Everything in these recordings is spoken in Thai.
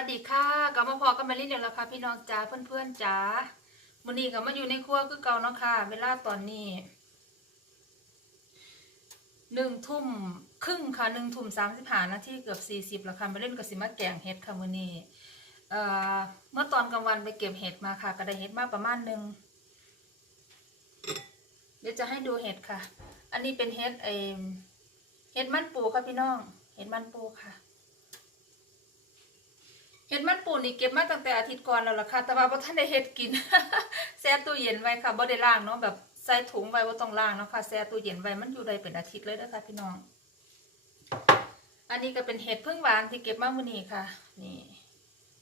วัสดีค่ะกลับมาพอกันมาลิ้นเดียวละค่ะพี่น้องจ๋าเพื่อนๆจ๋าวันนี้ก็มาอยู่ในครัวคือเก่าเนาะค่ะ เวลาตอนนี้หนึ่งทุ่มครึ่งค่ะหนึ่งทุ่มสามสิบห้านาทีเกือบสี่สิบแล้วค่ะมาเล่นกับสิมาแกงเห็ดค่ะวันนี้เอ่อเมื่อตอนกลางวันไปเก็บเห็ดมาค่ะก็ได้เห็ดมาประมาณหนึ่งเดี๋ยวจะให้ดูเห็ดค่ะ อันนี้เป็นเห็ดเอมเห็ดมันปูค่ะพี่น้อง เห็ดมันปูค่ะ เห็ดมันปูนี่เก็บมาตั้งแต่อาทิตย์ก่อนแล้วล่ะค่ะ แต่ว่าบ่ทันได้เฮ็ดกิน แช่ตู้เย็นไว้ค่ะบ่ได้ล้างเนาะแบบใส่ถุงไว้บ่ต้องล้างเนาะค่ะแช่ตู้เย็นไว้มันอยู่ได้เป็นอาทิตย์เลยเด้อค่ะพี่น้อง อันนี้ก็เป็นเห็ดพึ่งหวานที่เก็บมามื้อนี้ค่ะ นี่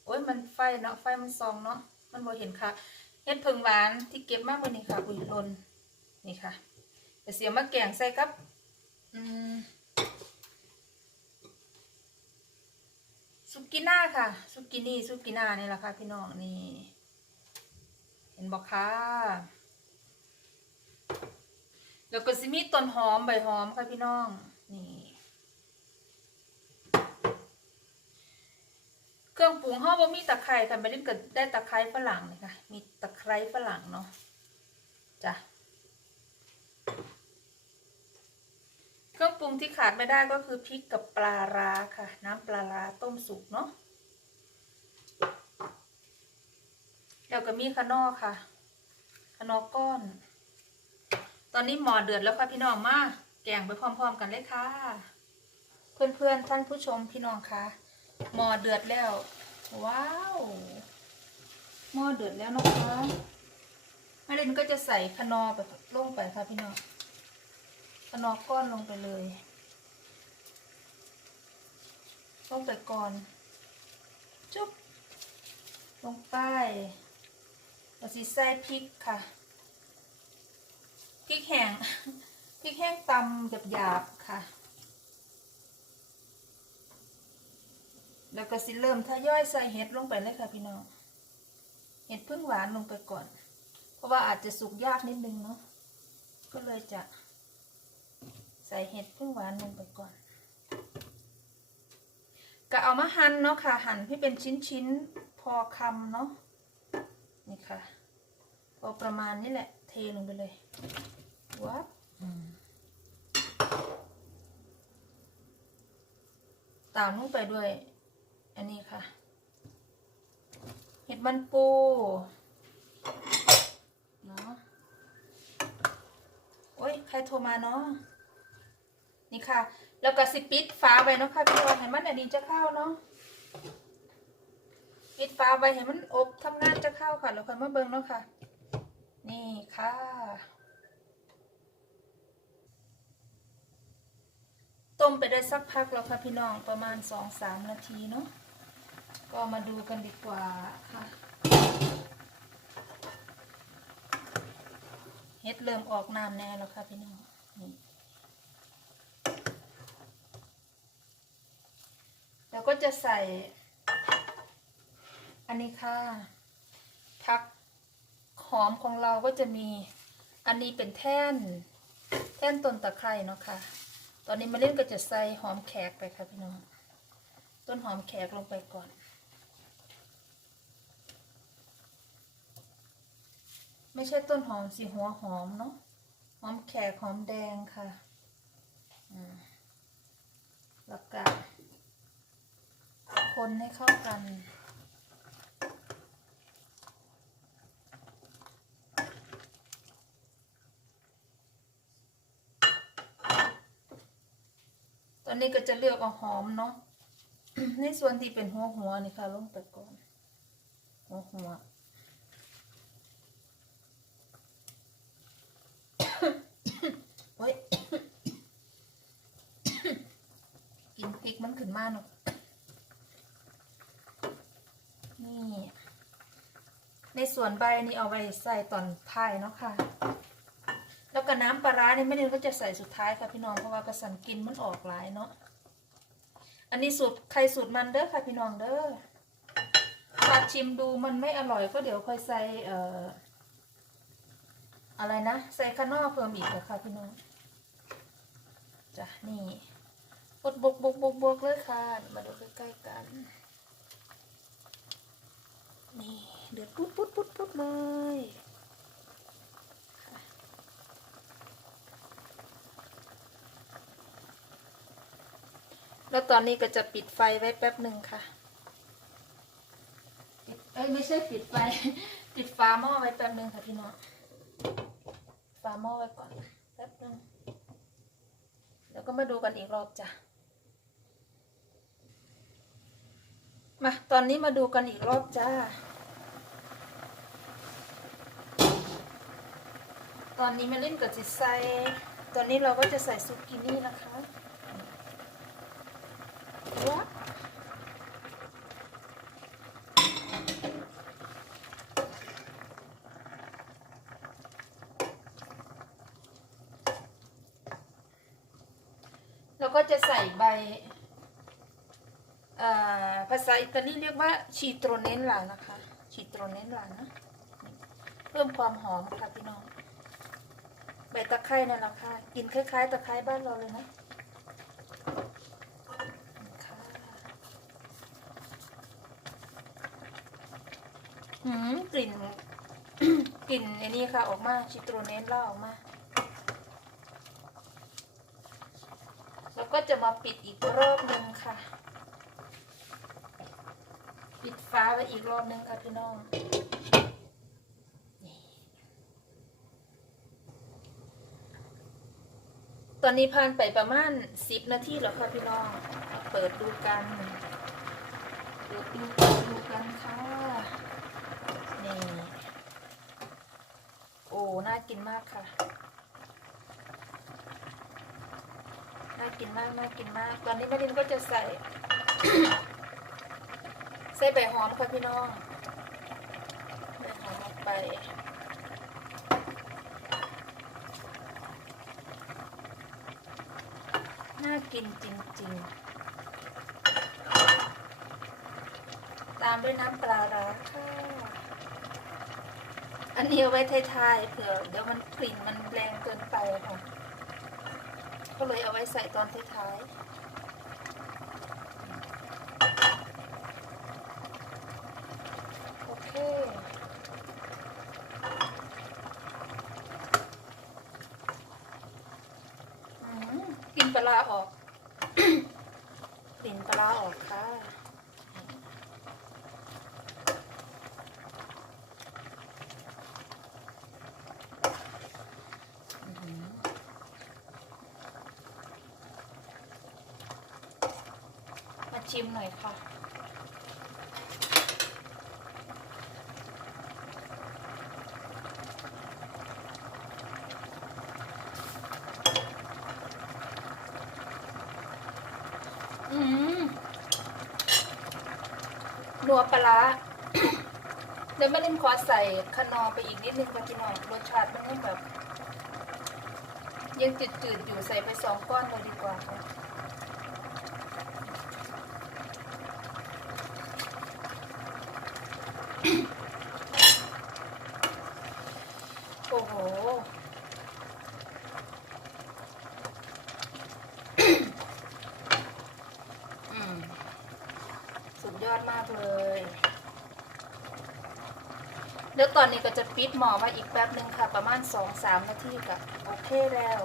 โอ้ยมันไฟเนาะไฟมันซองเนาะมันบ่เห็นค่ะเห็ดพึ่งหวานที่เก็บมามื้อนี้ค่ะอุ้ยลนนี่ค่ะเดี๋ยวเสียมาแกงใส่กับ อืม ซุกิน่าค่ะซุกินี่ซุกิน่านี่แหละค่ะพี่น้องนี่ เห็นบอกค่ะแล้วก็สิมีต้นหอมใบหอมค่ะพี่น้องนี่เครื่องปรุงห่อบ่มีตะไคร้ค่ะไม่ได้เกิดได้ตะไคร้ฝรั่งเลยค่ะ มีตะไคร้ฝรั่งเนาะจ้ะเค รุงที่ขาดไม่ได้ก็คือพริกกับปลาร้าค่ะ น้ำปลาร้าต้มสุกเนาะแล้วก็มีขนอค่ะ ขนอก้อน ตอนนี้หมอเดือดแล้วค่ะพี่น้องมาแกงไปพร้อมๆกันเลยค่ะ เพื่อนๆท่านผู้ชมพี่น้องคะหมอเดือดแล้ว ว้าวหม้อเดือดแล้วนะคะแม่เล่นก็จะใส่ขนอไปลงไปค่ะพี่น้อง นอก้อนลงไปเลย ลงไปก่อน จุ๊บ ลงไปเราสิใส่พริกค่ะ พริกแห้ง พริกแห้งตำหยาบๆค่ะ แล้วก็สิเริ่มทยอยใส่เห็ดลงไปเลยค่ะพี่น้อง เห็ดพึ่งหวานลงไปก่อน เพราะว่าอาจจะสุกยากนิดนึงเนาะ ก็เลยจะ ใส่เห็ดเพึ่งหวานลงไปก่อน ก็เอามาหั่นเนาะค่ะ หั่นให้เป็นชิ้นๆ พอคำเนาะ นี่ค่ะ พอประมาณนี้แหละ เทลงไปเลยวับตามลงไปด้วย อันนี้ค่ะ เห็ดมันปูเนาะโอ้ย ใครโทรมาเนาะ นี่ค่ะ แล้วก็สิปิดฝาไว้เนาะค่ะพี่น้องให้มันอันนี้จะเข้าเนาะปิดฝาไว้ให้มันอบทำงานจะเข้าค่ะแล้วค่อยมาเบิ่งเนาะค่ะ นี่ค่ะต้มไปได้สักพักแล้วค่ะพี่น้องประมาณสองสามนาทีเนาะก็มาดูกันดีกว่าค่ะเฮ็ดเริ่มออกน้ำแน่แล้วค่ะพี่น้องนี่แล้วก็ จะใส่ อันนี้ค่ะผักหอมของเราก็จะมีอันนี้เป็นแท่น แท่นต้นตะไคร้เนาะค่ะ ตอนนี้มาเล่นก็จะใส่หอมแขกไปค่ะพี่น้อง ต้นหอมแขกลงไปก่อนไม่ใช่ต้นหอมสีหัวหอมเนาะหอมแขกหอมแดงค่ะแล้วก็ คนให้เข้ากันตอนนี้ก็จะเลือกเอาหอมเนาะในส่วนที่เป็นหัวหัวนี่ค่ะลงไปก่อน หัวหัวโอ้ยกินพริกมันขึ้นมาเนาะ นี่ ในส่วนใบนี่เอาไว้ใส่ตอนท้ายเนาะค่ะ แล้วก็น้ำปลาร้านี่ไม่เน้นก็จะใส่สุดท้ายค่ะพี่น้องเพราะว่ากระสันกินมันออกหลายเนาะ อันนี้สูตรใครสูตรมันเด้อค่ะพี่น้องเด้อถ้าชิมดูมันไม่อร่อยก็เดี๋ยวค่อยใส่เอ่ออะไรนะใส่ข้างนอกเพิ่มอีกค่ะพี่น้องจ้ะนี่บดบกบกบกบกเลยค่ะ มาดูใกล้ๆกัน นี่ เดือดปุ๊ดปุ๊ดปุ๊ดปุ๊ดเลยแล้วตอนนี้ก็จะปิดไฟไว้แป๊บหนึ่งค่ะเอ้ยไม่ใช่ปิดไฟ ปิดฝาหม้อไว้แป๊บหนึ่งค่ะพี่น้องฝาหม้อไว้ก่อนแป๊บหนึ่งแล้วก็มาดูกันอีกรอบจ้ะมาตอนนี้มาดูกันอีกรอบจ้า ตอนนี้มาเล่นกับจิตไซตอนนี้เราก็จะใส่ซุกินี่นะคะว้าเราก็จะใส่ใบภาษาอิตาลีเรียกว่าชีโตรเนนลานะคะชีโตรเนนลานะ เพิ่มความหอมค่ะพี่น้อง บตะไคร้นั่นแหละค่ะกินคล้ายๆตะไคร้บ้านเราเลยนะหืมกลิ่นกลิ่นไอ้นี่ค่ะ ออกมาชิโตรเนนล่าออกมา แล้วก็จะมาปิดอีกรอบนึงค่ะ ปิดฟ้าไว้อีกรอบนึงค่ะพี่น้องนี่ต อนนี้ผ่านไปประมาณสิบนาทีแล้วค่ะพี่น้อง เปิดดูกัน เปิดดูกันดูกันค่ะ นี่ โอ้ น่ากินมากค่ะ น่ากินมาก น่ากินมาก ตอนนี้แม่ดินก็จะใส่ ใส่ใบหอมค่ะพี่น้องใบหอมลงไป น่า กินจริง ๆ ตามด้วยน้ำปลาร้าค่ะ อันนี้เอาไว้ท้ายๆเผื่อเดี๋ยวมันกลิ่นมันแรงเกินไปค่ะ ก็เลยเอาไว้ใส่ตอนท้ายๆโอเคอืมกลินปลาออก ปลาออกค่ะมาชิมหน่อยค่ะ อืม นัวปลาเดี๋ยวแม่เล่นขอใส่ขนอไปอีกนิดนึงค่ะพี่น้องรสชาติมันยังแบบ ยังจืดๆอยู่ใส่ไปสองก้อนเลยดีกว่าค่ะโอ้โห อืม สุดยอดมากเลย เดี๋ยวตอนนี้ก็จะปิดหม้อไว้อีกแป๊บหนึ่งค่ะ ประมาณ 2-3 นาทีก็โอเคแล้ว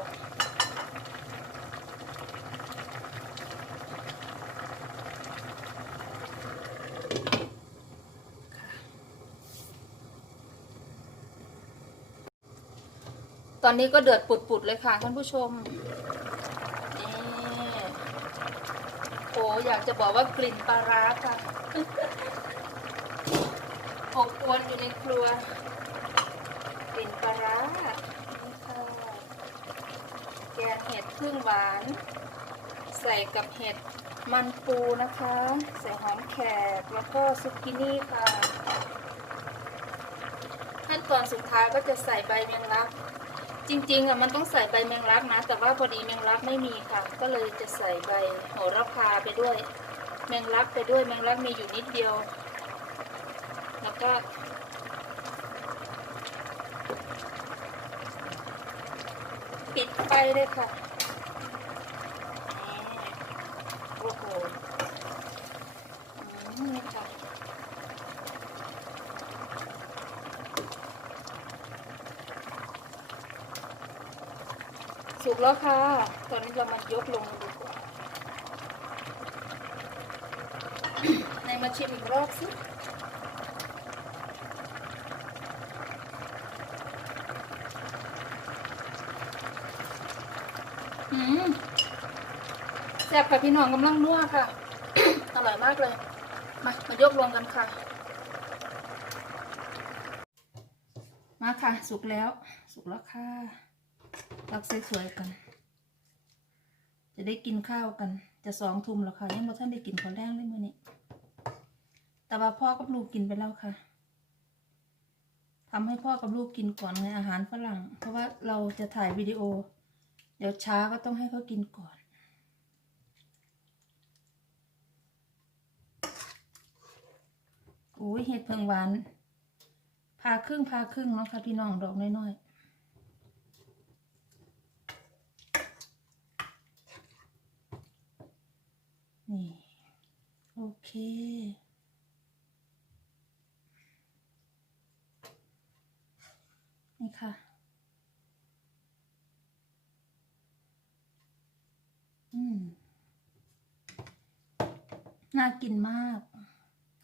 ตอนนี้ก็เดือดปุดๆเลยค่ะท่านผู้ชมนี่โอ้อยากจะบอกว่ากลิ่นปลาร้าค่ะ อบอวนอยู่ในครัวกลิ่นปลาร้านี่ค่ะแกงเห็ดพึ่งหวาน ใส่กับเห็ดมันปูนะคะ ใส่หอมแขกแล้วก็ซุกกินี่ค่ะ ขั้นตอนสุดท้ายก็จะใส่ใบแมงลัก จริงๆอะมันต้องใส่ใบแมงลักนะ แต่ว่าพอดีแมงลักไม่มีค่ะ ก็เลยจะใส่ใบโหระพาไปด้วย แมงลักไปด้วยแมงลักมีอยู่นิดเดียว ก็ปิดไปเลยค่ะโอ้โหนี่ค่ะสุกแล้วค่ะ ตอนนี้เรามายกลงดีกว่า ในมาชิมอีกรอบสิ แซ่บค่ะพี่น้องกำลังนัวค่ะ อร่อยมากเลย มา มายกลงกันค่ะ มาค่ะ สุกแล้ว สุกแล้วค่ะตักสวยๆกัน จะได้กินข้าวกัน จะสองทุ่มแล้วค่ะ ยังบ่ท่านได้กินข้าวแรงเลยมื้อนี้ แต่ว่าพ่อกับลูกกินไปแล้วค่ะทำให้พ่อกับลูกกินก่อนไงอาหารฝรั่ง เพราะว่าเราจะถ่ายวิดีโอ เดี๋ยวช้าก็ต้องให้เขากินก่อนโอ้ยเห็ดเพิงหวานพาครึ่งพาครึ่งเนาะค่ะพี่น้องดอกน้อยๆ นี่ โอเค นี่ค่ะ อืม น่ากินมาก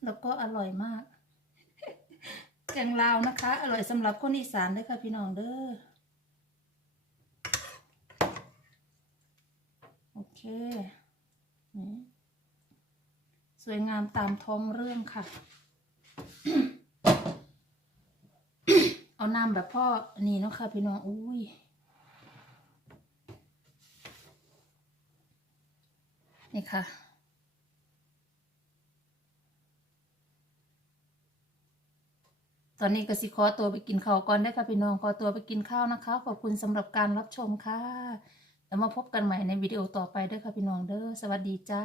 แล้วก็อร่อยมาก แกงลาวนะคะ อร่อยสำหรับคนอีสานด้วยค่ะพี่น้องเด้อ โอเค สวยงามตามท้องเรื่องค่ะ เอาน้ำแบบพ่อนนี้เนาะค่ะพี่น้อง อุ้ยนี่ค่ะ ตอนนี้ก็สิขอตัวไปกินข้าวก่อนได้ค่ะพี่น้องขอตัวไปกินข้าวนะคะ ขอบคุณสำหรับการรับชมค่ะ แล้วมาพบกันใหม่ในวิดีโอต่อไปด้อค่ะพี่น้องเด้อสวัสดีจ้า